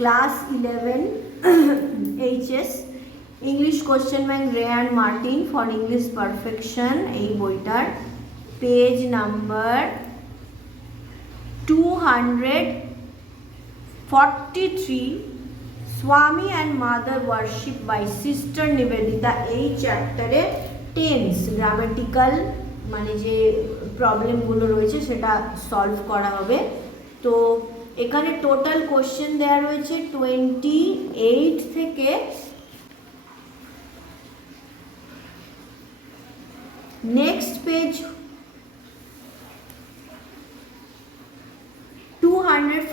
Class eleven HS English question bank Ryan Martin for English perfection এই বইটার page number two hundred forty three Swami and mother worship by sister Nivedita এই চ্যাপ্টারে tense grammatical মানে যে প্রবলেমগুলো রয়েছে সেটা সলভ করা হবে। তো এখানে টোটাল কোশ্চেন দেওয়া রয়েছে টোয়েন্টি এইট থেকে নেক্সট পেজ টু হান্ড্রেড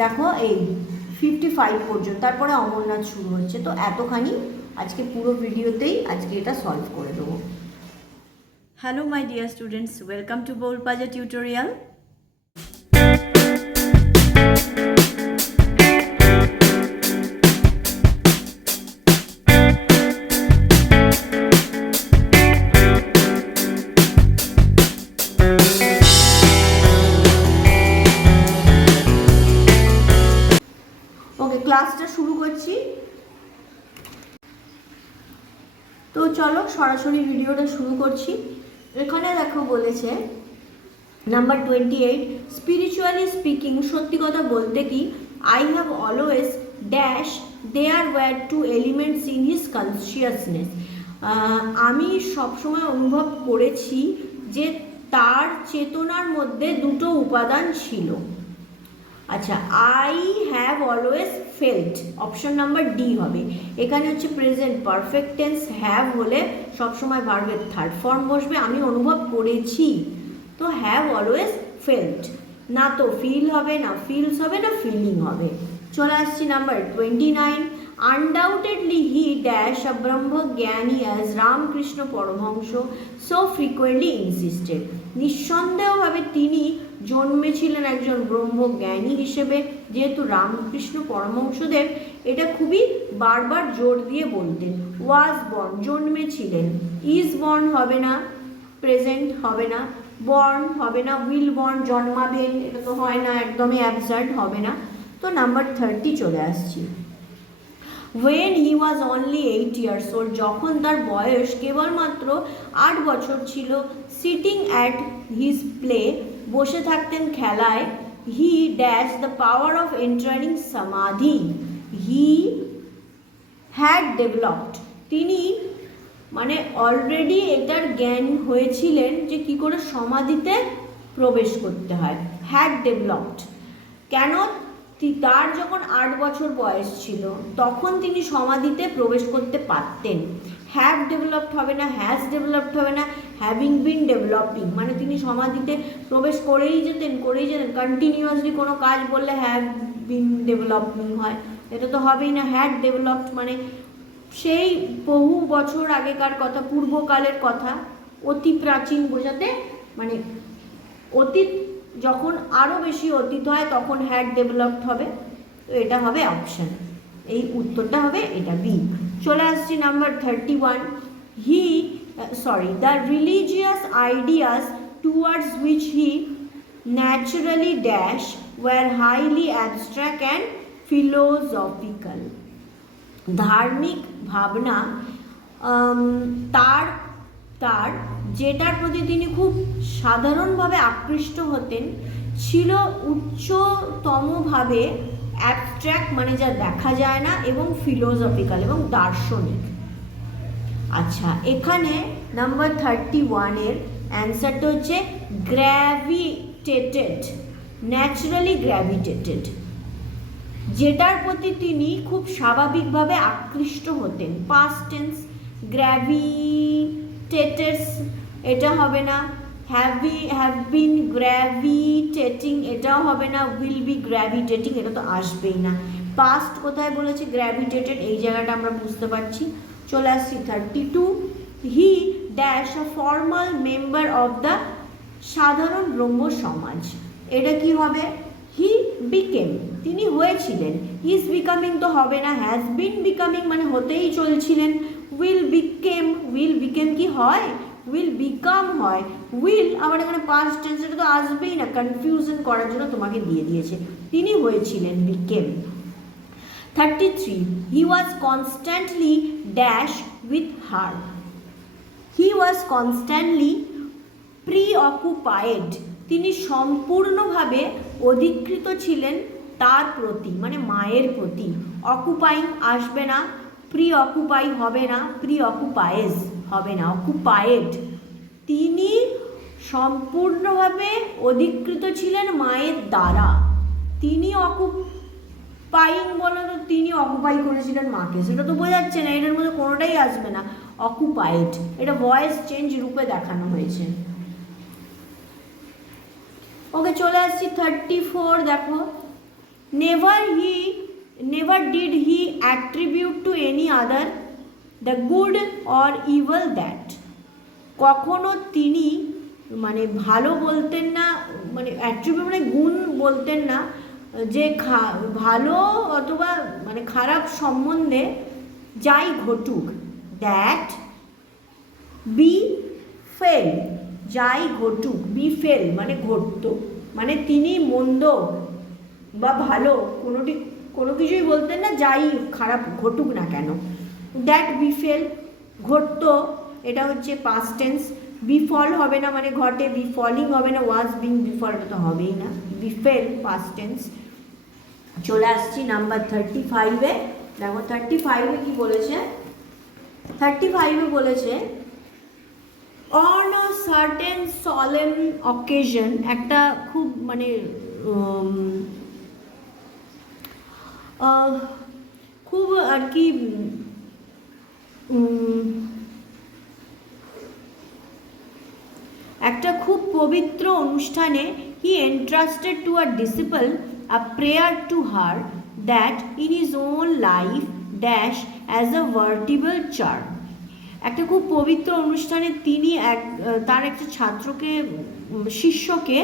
দেখো এই ফিফটি ফাইভ পর্যন্ত, তারপরে অমরনাথ শুরু হচ্ছে। তো এতখানি আজকে পুরো ভিডিওতেই আজকে এটা সলভ করে দেবো। Hello my dear students welcome to Boulpaja tutorial ক্লাসটা শুরু করছি। তো চলো সরাসরি ভিডিওটা শুরু করছি। এখানে দেখো বলেছে number twenty eight spiritually speaking সত্যি কথা বলতে কি I have always dash there were two elements in his consciousness আমি সবসময় অনুভব করেছি যে তার চেতনার মধ্যে দুটো উপাদান ছিল। আচ্ছা I have always felt option number D হবে। এখানে হচ্ছে প্রেজেন্ট পারফেক্ট টেন্স হ্যাভ হলে সবসময় ভার্বের থার্ড ফর্ম বসবে। আমি অনুভব করেছি। তো হ্যাভ অলওয়েজ ফেল্ট না তো ফিল হবে, না ফিলস হবে, না ফিলিং হবে। চলে আসছি number twenty nine undoubtedly he dash a Brahma jnani as Ramakrishna Paramahamsa so frequently insisted নিঃসন্দেহভাবে তিনি জন্মেছিলেন একজন ব্রহ্মজ্ঞানী হিসেবে, যেহেতু রামকৃষ্ণ পরমহংসদেব এটা খুবই বারবার জোর দিয়ে বলতেন ওয়াজ বর্ন জন্মেছিলেন ইজ বর্ন হবে না প্রেজেন্ট হবে না বর্ন হবে না উইল বর্ন জন্মাবেন, এটা তো হয় না, একদমই অ্যাবসার্ড হবে না। তো নাম্বার থার্টি চলে আসছি। When he was only eight years old যখন তার বয়স কেবলমাত্র আট বছর ছিল সিটিং অ্যাট হিজ প্লে বসে থাকতেন খেলায় he dash the power of entering samadhi he had developed তিনি মানে অলরেডি এটার জ্ঞান হয়েছিলেন যে কি করে সমাধিতে প্রবেশ করতে হয়। হ্যাড ডেভেলপড কেন তার যখন আট বছর বয়স ছিল, তখন তিনি সমাধিতে প্রবেশ করতে পারতেন। হ্যাভ ডেভেলপড হবে না হ্যাজ ডেভেলপড হবে না হ্যাভিং বিন ডেভেলপিং মানে তিনি সমাধিতে প্রবেশ করেই যেতেন করেই যেতেন। কন্টিনিউয়াসলি কোনো কাজ বললে হ্যাভ বিন ডেভেলপিং হয়। এটা তো হবেই না হ্যাড ডেভেলপড মানে সেই বহু বছর আগেকার কথা, পূর্বকালের কথা, অতি প্রাচীন বোঝাতে মানে অতীত যখন আরও বেশি অতীত হয়, তখন হ্যাড ডেভেলপড হবে। তো এটা হবে অপশান এই উত্তরটা হবে এটা বি চলে আসছি number thirty one he sorry the religious ideas towards which he naturally dash were highly abstract and philosophical ধার্মিক ভাবনা তার তার, যেটার প্রতি তিনি খুব সাধারণভাবে আকৃষ্ট হতেন, ছিল উচ্চতমভাবে অ্যাবস্ট্র্যাক্ট মানে যা দেখা যায় না এবং ফিলোসফিক্যাল এবং দার্শনিক। আচ্ছা এখানে নাম্বার থার্টি ওয়ানের অ্যান্সারটা হচ্ছে গ্র্যাভিটেটেড ন্যাচারালি গ্র্যাভিটেটেড যেটার প্রতি তিনি খুব স্বাভাবিকভাবে আকৃষ্ট হতেন। পাস্ট টেন্স গ্র্যাভিটেটেস এটা হবে না। হ্যাভি হ্যাভ বিন গ্র্যাভিটেটিং এটাও হবে না। উইল বি গ্র্যাভিটেটিং এটা তো আসবেই না। পাস্ট কোথায় বলেছে? গ্র্যাভিটেটেড এই জায়গাটা আমরা বুঝতে পারছি। চলে আসছি thirty two he dash a formal member of the Sadharan Brahmo Samaj. এটা কি হবে? হি বিকেম তিনি হয়েছিলেন। ইজ বিকামিং তো হবে না হ্যাজ বিন বিকামিং মানে হতেই চলছিলেন। উইল বিকেম উইল বিকেম কি হয়? উইল বিকাম হয়। উইল আবার এখানে পাস্ট টেন্স তো আসবেই না কনফিউশন করার জন্য তোমাকে দিয়ে দিয়েছে। তিনি হয়েছিলেন became thirty three he was constantly dash with her he was constantly preoccupied তিনি সম্পূর্ণভাবে অধিকৃত ছিলেন তার প্রতি মানে মায়ের প্রতি। অকুপাইং আসবে না প্রি অকুপাই হবে না প্রি অকুপায়েজ হবে না, অকুপায়েড। তিনি সম্পূর্ণভাবে অধিকৃত ছিলেন মায়ের দ্বারা। তিনি অকুপাইং বলে তো তিনি অকুপাই করেছিলেন মাকে। সেটা তো বোঝাচ্ছে না, এটার মধ্যে কোনোটাই আসবে না। অকুপাইড এটা ভয়েস চেঞ্জ রূপে দেখানো হয়েছে। ওকে চলে আসছি থার্টি ফোর দেখো। Never he never did he attribute to any other the good or evil that কখনো তিনি মানে ভালো বলতেন না মানে অ্যাট্রিবিউট মানে গুণ বলতেন না, যে ভালো অথবা মানে খারাপ সম্বন্ধে যাই ঘটুক দ্যাট বি ফেল যাই ঘটুক বি ফেল মানে ঘটতো মানে তিনি মন্দ বা ভালো কোনোটি কোনো কিছুই বলতেন না, যাই খারাপ ঘটুক না কেন। দ্যাট বিফেল ঘটতো, এটা হচ্ছে পাস্ট টেন্স বিফল হবে না মানে ঘটে বিফলিং হবে না ওয়াজ বিং বিফল তো হবেই না। বিফেল পাস্ট টেন্স চলে আসছি নাম্বার থার্টি ফাইভে দেখো থার্টি ফাইভে কী বলেছে? থার্টি ফাইভে বলেছে on a certain solemn occasion একটা খুব মানে খুব আর কি একটা খুব পবিত্র অনুষ্ঠানে he entrusted to our disciple a prayer to her that in is own life dash as a veritable charm একটা খুব পবিত্র অনুষ্ঠানে তিনি এক তার একটা ছাত্রকে শিষ্যকে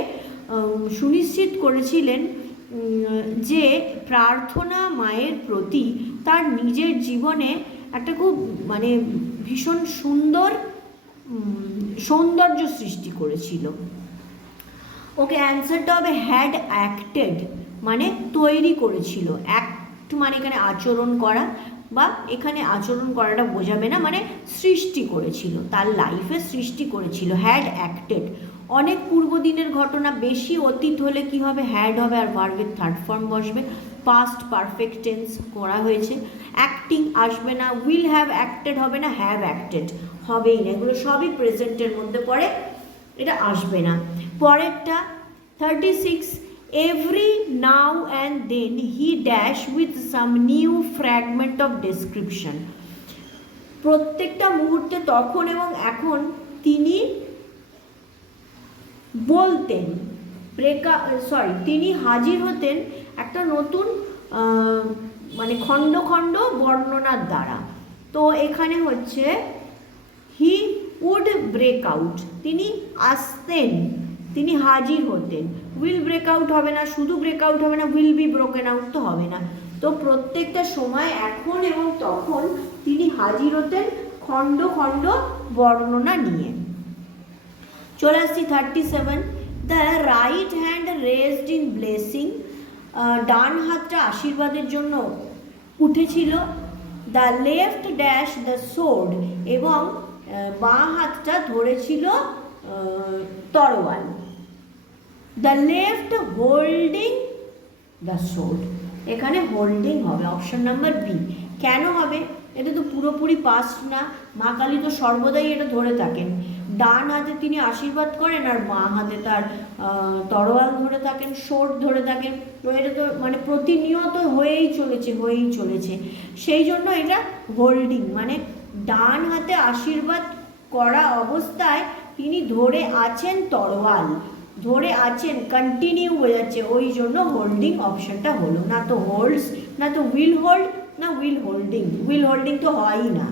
সুনিশ্চিত করেছিলেন যে প্রার্থনা মায়ের প্রতি তার নিজের জীবনে একটা খুব মানে ভীষণ সুন্দর সৌন্দর্য সৃষ্টি করেছিল। ওকে অ্যান্সারটা হবে হ্যাড অ্যাক্টেড মানে তৈরি করেছিল। অ্যাক্ট মানে এখানে আচরণ করা বা এখানে আচরণ করাটা বোঝাবে না মানে সৃষ্টি করেছিল, তার লাইফে সৃষ্টি করেছিল হ্যাড অ্যাক্টেড অনেক পূর্ব দিনের ঘটনা বেশি অতীত হলে কি হবে? হ্যাড হবে আর ভার্বের থার্ড ফর্ম বসবে। পাস্ট পারফেক্ট টেন্স করা হয়েছে। অ্যাক্টিং আসবে না উইল হ্যাভ অ্যাক্টেড হবে না হ্যাভ অ্যাক্টেড হবেই না। এগুলো সবই প্রেজেন্টের মধ্যে পড়ে, এটা আসবে না। পরেরটা thirty six every now and then he dash with some new fragment of description প্রত্যেকটা মুহূর্তে তখন এবং এখন তিনি বলতেন। ব্রেকা সরি তিনি হাজির হতেন একটা নতুন মানে খণ্ড খণ্ড বর্ণনার দ্বারা। তো এখানে হচ্ছে হি উড ব্রেক আউট তিনি আসতেন, তিনি হাজির হতেন। উইল ব্রেক আউট হবে না, শুধু ব্রেক আউট হবে না উইল বি ব্রোকেন আউট তো হবে না। তো প্রত্যেকটা সময়, এখন এবং তখন তিনি হাজির হতেন খণ্ড খণ্ড বর্ণনা নিয়ে। চলে thirty seven the right hand raised in blessing ডান হাতটা আশীর্বাদের জন্য উঠেছিল the left dash the sword এবং বাঁ হাতটা ধরেছিল তরোয়াল। The left holding the sword এখানে হোল্ডিং হবে অপশন নাম্বার বি কেন হবে? এটা তো পুরোপুরি পাস্ট না। মা কালী তো সর্বদাই এটা ধরে থাকেন। ডান হাতে তিনি আশীর্বাদ করেন আর বাঁ হাতে তার তরোয়াল ধরে থাকেন, শোট ধরে থাকেন। এটা তো মানে প্রতিনিয়ত হয়েই চলেছে হয়েই চলেছে। সেই জন্য এটা হোল্ডিং মানে ডান হাতে আশীর্বাদ করা অবস্থায় তিনি ধরে আছেন তরোয়াল, ধরে আছেন কন্টিনিউ হয়ে যাচ্ছে। ওই জন্য হোল্ডিং অপশনটা হলো। না তো হোল্ডস না তো উইল হোল্ড না উইল হোল্ডিং উইল হোল্ডিং তো হয়ই না।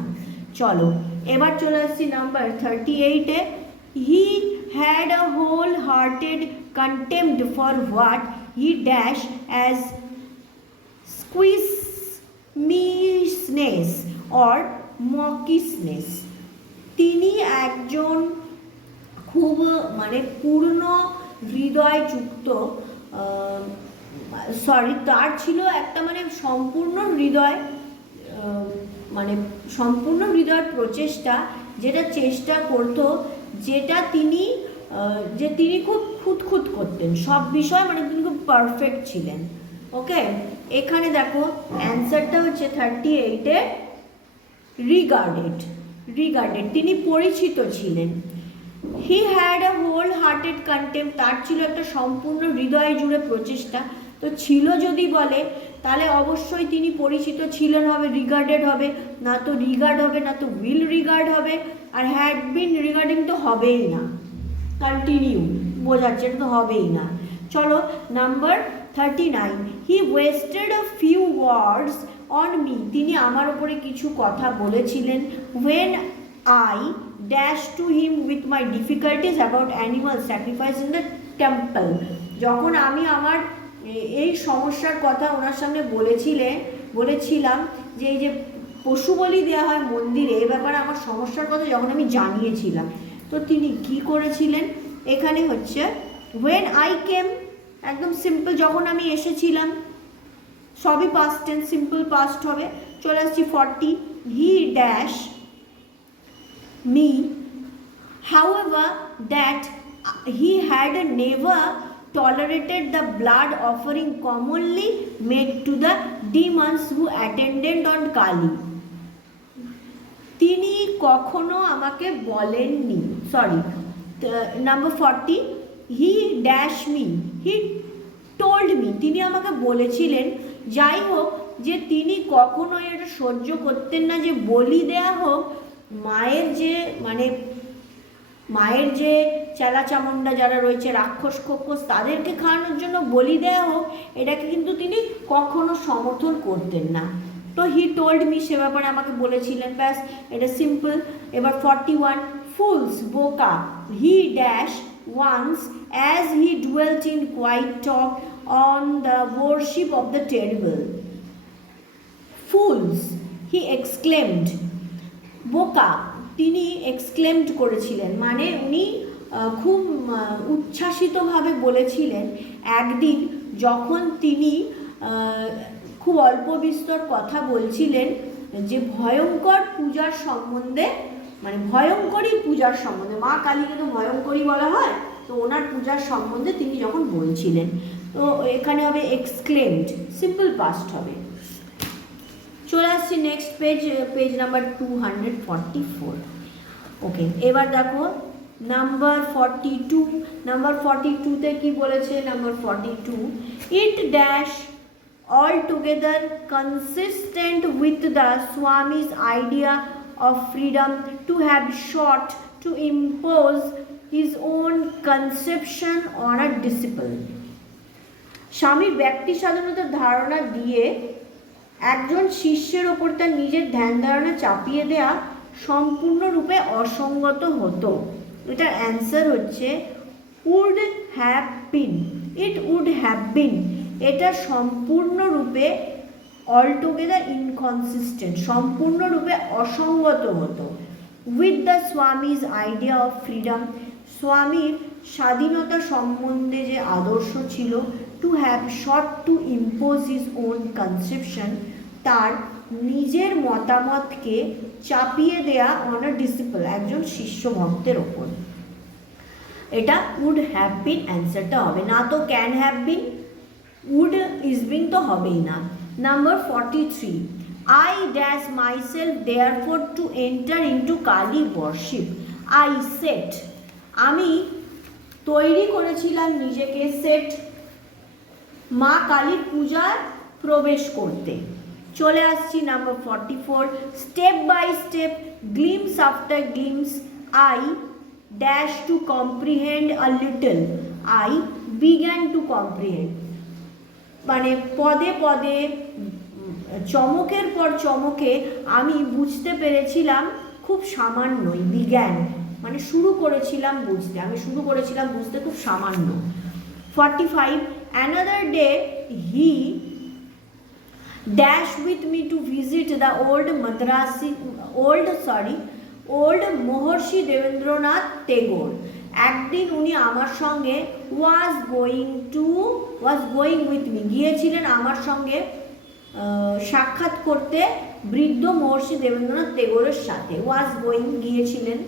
চলো। এবার চলে আসছি নাম্বার থার্টি এইটে he had a whole hearted contempt for what he dash as squeamishness or mawkishness তিনি একজন খুব মানে পূর্ণ হৃদয়যুক্ত সরি তার ছিল একটা মানে সম্পূর্ণ হৃদয় মানে সম্পূর্ণ হৃদয়ের প্রচেষ্টা, যেটা চেষ্টা করতো, যেটা তিনি যে তিনি খুব খুঁতখুত করতেন। সব বিষয় মানে তিনি খুব পারফেক্ট ছিলেন। ওকে? এখানে দেখো অ্যান্সারটা হচ্ছে থার্টি এইটে রিগার্ডেড রিগার্ডেড তিনি পরিচিত ছিলেন। He had a whole hearted contempt তার ছিল একটা সম্পূর্ণ হৃদয় জুড়ে প্রচেষ্টা। তো ছিল যদি বলে, তাহলে অবশ্যই তিনি পরিচিত ছিলেন হবে রিগার্ডেড হবে। না তো রিগার্ড হবে, না তো উইল রিগার্ড হবে। আর হ্যাড বিন রিগার্ডিং তো হবেই না। কন্টিনিউ বোঝাচ্ছে এটা তো হবেই না। চলো number thirty nine he wasted a few words on me তিনি আমার ওপরে কিছু কথা বলেছিলেন। When I dash to him with my difficulties about animal sacrifice in the temple যখন আমি আমার এই সমস্যার কথা ওনার সামনে বলেছিলেন বলেছিলাম যে এই যে পশু বলি দেওয়া হয় মন্দিরে, এ ব্যাপারে আমার সমস্যার কথা যখন আমি জানিয়েছিলাম। তো তিনি কি করেছিলেন? এখানে হচ্ছে ওয়েন আই কেম একদম সিম্পল যখন আমি এসেছিলাম, সবই পাস্ট টেন্স সিম্পল পাস্ট হবে। চলে আসছি forty he dash me however, that he had never tolerated the blood offering commonly made to the demons who attended on Kali. তিনি কখনো আমাকে বলেননি sorry number forty he dash me he told me তিনি আমাকে বলেছিলেন, যাই হোক, যে তিনি কখনোই এটা সহ্য করতেন না, যে বলি দেয়া হোক, মায়ের যে মানে মায়ের যে চেলা চামুন্ডা যারা রয়েছে, রাক্ষস খোকস, তাদেরকে খাওয়ানোর জন্য বলি দেওয়া হোক, এটাকে কিন্তু তিনি কখনো সমর্থন করতেন না। তো হি টোল্ড মি সে ব্যাপারে আমাকে বলেছিলেন, ব্যাস, এটা সিম্পল এবার ফর্টি ওয়ান ফুলস বোকা he dash once as he dwelt in quiet talk on the worship of the terrible fools he exclaimed বোকা তিনি এক্সক্লেমড করেছিলেন মানে উনি খুব উচ্ছ্বাসিতভাবে বলেছিলেন, একদিন যখন তিনি খুব অল্প বিস্তর কথা বলছিলেন যে ভয়ঙ্কর পূজার সম্বন্ধে মানে ভয়ঙ্করী পূজার সম্বন্ধে, মা কালীকে তো ভয়ঙ্করী বলা হয়, তো ওনার পূজার সম্বন্ধে তিনি যখন বলছিলেন, তো এখানে হবে এক্সক্লেমড সিম্পল পাস্ট হবে। চলে আসছি next page page number two hundred forty four okay এবার দেখো number forty two number forty টুতে কী বলেছে? Number forty two it dash all together consistent with the Swami's idea of freedom to have sought to impose his own conception on a disciple স্বামীর ব্যক্তি স্বাধীনতার ধারণা দিয়ে একজন শিষ্যের ওপর তার নিজের ধ্যান ধারণা চাপিয়ে দেয়া সম্পূর্ণরূপে অসঙ্গত হতো। এটার অ্যান্সার হচ্ছে would have been it would have been এটা সম্পূর্ণরূপে অলটুগেদার ইনকনসিস্টেন্ট সম্পূর্ণরূপে অসঙ্গত হতো। With the Swami's idea of freedom স্বামীর স্বাধীনতা সম্বন্ধে যে আদর্শ ছিল to have sought to impose his own conception তার নিজের মতামতকে চাপিয়ে দেয়া অন আ ডিসিপল একজন শিষ্য ভক্তের ওপর। এটা উড হ্যাভ বিন অ্যান্সারটা হবে। না তো can have been would is been তো হবেই না। Number forty three I dash myself therefore to enter into Kali worship I set আমি তৈরি করেছিলাম নিজেকে সেট মা কালী পূজার প্রবেশ করতে। চলে আসছি number forty four step by step glimpse after glimpse I dash to comprehend a little I began to comprehend মানে পদে পদে, চমকের পর চমকে আমি বুঝতে পেরেছিলাম খুব সামান্যই বিজ্ঞান মানে শুরু করেছিলাম বুঝতে, আমি শুরু করেছিলাম বুঝতে খুব সামান্য। Forty five another day he dash with me to visit the old Madrasi, old sorry, old Mahorshi Devendranath Tagore. একদিন উনি আমার সঙ্গে was going to was going with me গিয়েছিলেন আমার সঙ্গে সাক্ষাৎ করতে বৃদ্ধ মহর্ষি দেবেন্দ্রনাথ টেগোরের সাথে। ওয়াজ গোয়িং গিয়েছিলেন।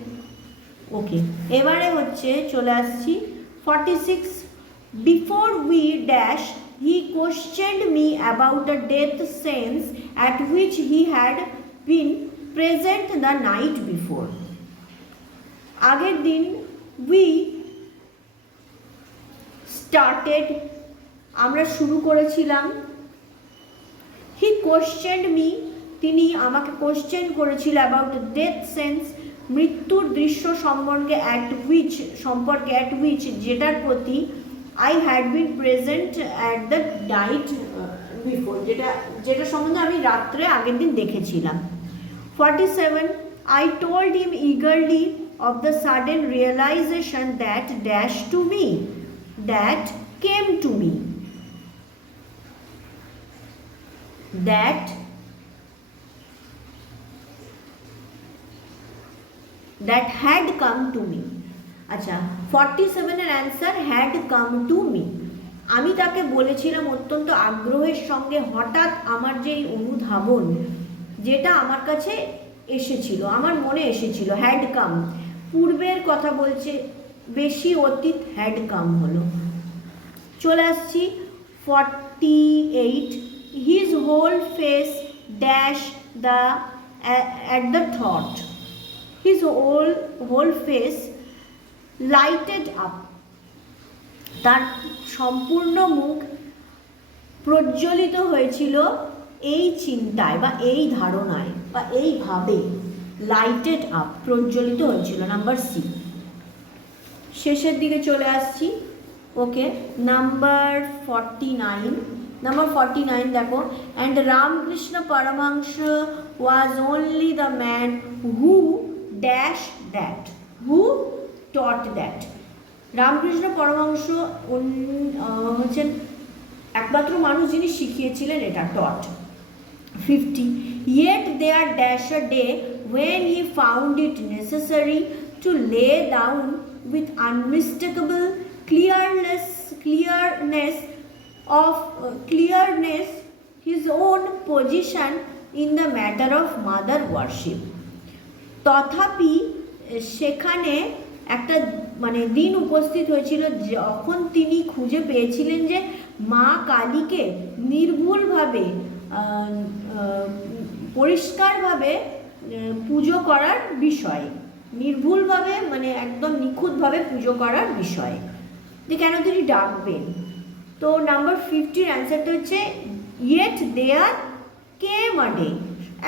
ওকে এবারে হচ্ছে চলে আসছি। Forty six before we dash he questioned me about a death sense at which he had been present the night before আগের দিন উই স্টার্টেড আমরা শুরু করেছিলাম। হি কোশ্চেন্ড মি তিনি আমাকে কোশ্চেন করেছিল অ্যাবাউট ডেথ সেন্স মৃত্যুর দৃশ্য সম্পর্কে অ্যাট হুইচ সম্পর্কে অ্যাট হুইচ যেটার প্রতি I had been present at the night before যেটা যেটা সম্বন্ধে আমি রাত্রে আগের দিন দেখেছিলাম forty seven I told him eagerly of the sudden realization that dash to me that came to me that that had come to me আচ্ছা forty সেভেনের answer had come to me আমি তাকে বলেছিলাম অত্যন্ত আগ্রহের সঙ্গে হঠাৎ আমার যে এই অনুধাবন, যেটা আমার কাছে এসেছিল, আমার মনে এসেছিল হ্যাড কাম পূর্বের কথা বলছে, বেশি অতীত হ্যাড কাম হলো। চলে আসছি forty eight his whole face dash the at the thought his whole whole face lighted up তার সম্পূর্ণ মুখ প্রজ্বলিত হয়েছিল এই চিন্তায় বা এই ধারণায় বা এইভাবে লাইটেড আপ প্রজ্বলিত হয়েছিল নাম্বার সি শেষের দিকে চলে আসছি। Okay number forty nine number forty nine দেখো and Ramakrishna Paramahamsa was only the man who dash that who taught that Ramakrishna Paramahamsa হচ্ছেন একমাত্র মানুষ যিনি শিখিয়েছিলেন এটা taught fifty yet there dash a day when he found it necessary to lay down with unmistakable clearness clearness of uh, clearness his own position in the matter of mother worship তথাপি সেখানে একটা মানে দিন উপস্থিত হয়েছিল যখন তিনি খুঁজে পেয়েছিলেন যে মা কালীকে নির্ভুলভাবে পরিষ্কারভাবে পুজো করার বিষয়। নির্ভুলভাবে মানে একদম নিখুঁতভাবে পুজো করার বিষয়। যে কেন তিনি ডাকবেন? তো নাম্বার ফিফটির অ্যান্সারটা হচ্ছে ইয়েট দেয়ার কে আ ডে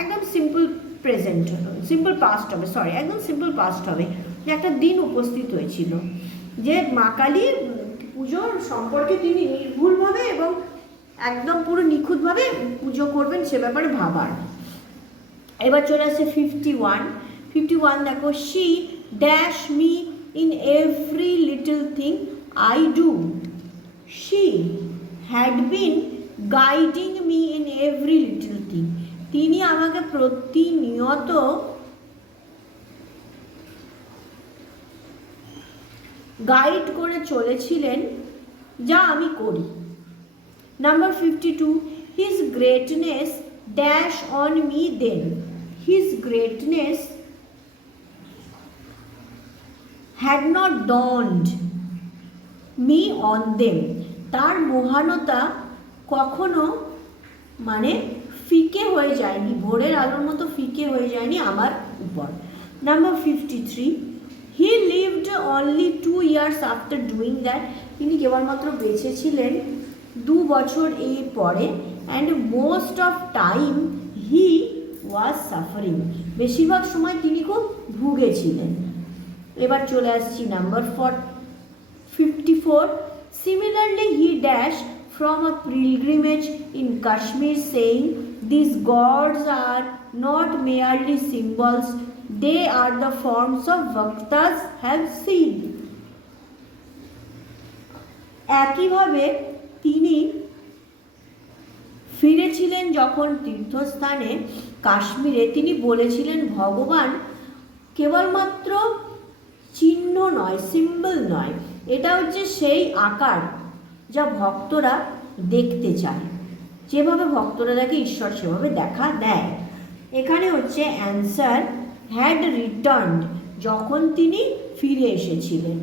একদম সিম্পল প্রেজেন্ট হলো সিম্পল পাস্ট হবে সরি একদম সিম্পল পাস্ট হবে। যে একটা দিন উপস্থিত হয়েছিল। যে মা কালীর পুজোর সম্পর্কে তিনি নির্ভুলভাবে এবং একদম পুরো নিখুঁতভাবে পুজো করবেন সে ব্যাপারে ভাবার। এবার চলে আসছে ফিফটি ওয়ান ফিফটি ওয়ান দেখো she dash me in every little thing I do she had been guiding me in every little thing তিনি আমাকে প্রতিনিয়ত গাইড করে চলেছিলেন, যা আমি করি। Number fifty two his greatness dash on me then his greatness had not dawned me on them তার মহানতা কখনো মানে ফিকে হয়ে যায়নি, ভোরের আলোর মতো ফিকে হয়ে যায়নি আমার উপর। Number fifty three he lived only two years after doing that তিনি কেবলমাত্র বেঁচে ছিলেন দু বছর এই পরে and most of time he was suffering বেশিরভাগ সময় তিনি খুব ভুগেছিলেন। এবার চলে আসছি number four 54 Similarly, he dashed from a pilgrimage in Kashmir saying, These gods are not merely symbols, they are the forms of Bhaktas have seen. একইভাবে তিনি ফিরেছিলেন যখন তীর্থস্থানে কাশ্মীরে, তিনি বলেছিলেন, ভগবান, কেবলমাত্র চিহ্ন নয় সিম্বল নয়, এটা হচ্ছে সেই আকার যা ভক্তরা দেখতে চায় যেভাবে ভক্তরা দেখে ঈশ্বর সেভাবে দেখা দেয় এখানে হচ্ছে অ্যান্সার হ্যাড রিটার্ন যখন তিনি ফিরে এসেছিলেন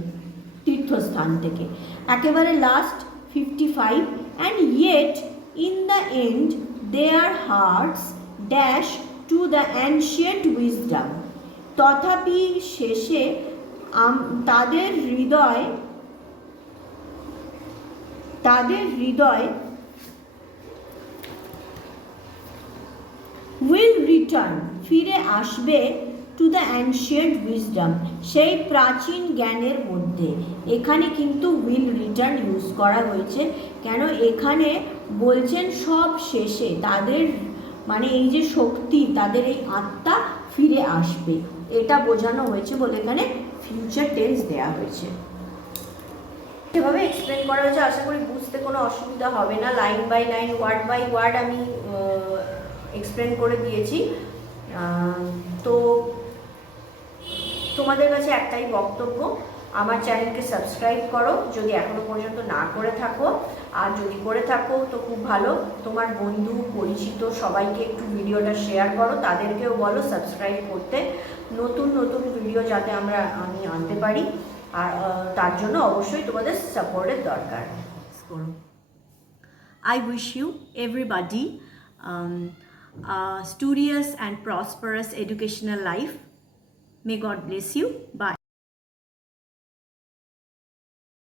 তীর্থস্থান থেকে। একেবারে last fifty five and yet in the end their hearts dash to the ancient wisdom তথাপি শেষে তাদের হৃদয় তাদের হৃদয় উইল রিটার্ন ফিরে আসবে টু দ্য অ্যানশিয়েন্ট উইজডম সেই প্রাচীন জ্ঞানের মধ্যে। এখানে কিন্তু উইল রিটার্ন ইউজ করা হয়েছে। কেন? এখানে বলছেন সব শেষে তাদের মানে এই যে শক্তি, তাদের এই আত্মা ফিরে আসবে। এটা বোঝানো হয়েছে বলে এখানে ফিউচার টেন্স দেওয়া হয়েছে। যেভাবে এক্সপ্লেন করা হয়েছে। আশা করি বুঝতে কোনো অসুবিধা হবে না। Line by line word by word আমি এক্সপ্লেন করে দিয়েছি। তো তোমাদের কাছে একটাই বক্তব্য আমার চ্যানেলকে সাবস্ক্রাইব করো যদি এখনও পর্যন্ত না করে থাকো আর যদি করে থাকো তো খুব ভালো। তোমার বন্ধু পরিচিত সবাইকে একটু ভিডিওটা শেয়ার করো তাদেরকেও বলো সাবস্ক্রাইব করতে। নতুন নতুন ভিডিও যাতে আমরা আমি আনতে পারি। আর তার জন্য অবশ্যই তোমাদের সাপোর্টের দরকার। করো। You, everybody, um, a studious and prosperous educational life. May God bless you. Bye.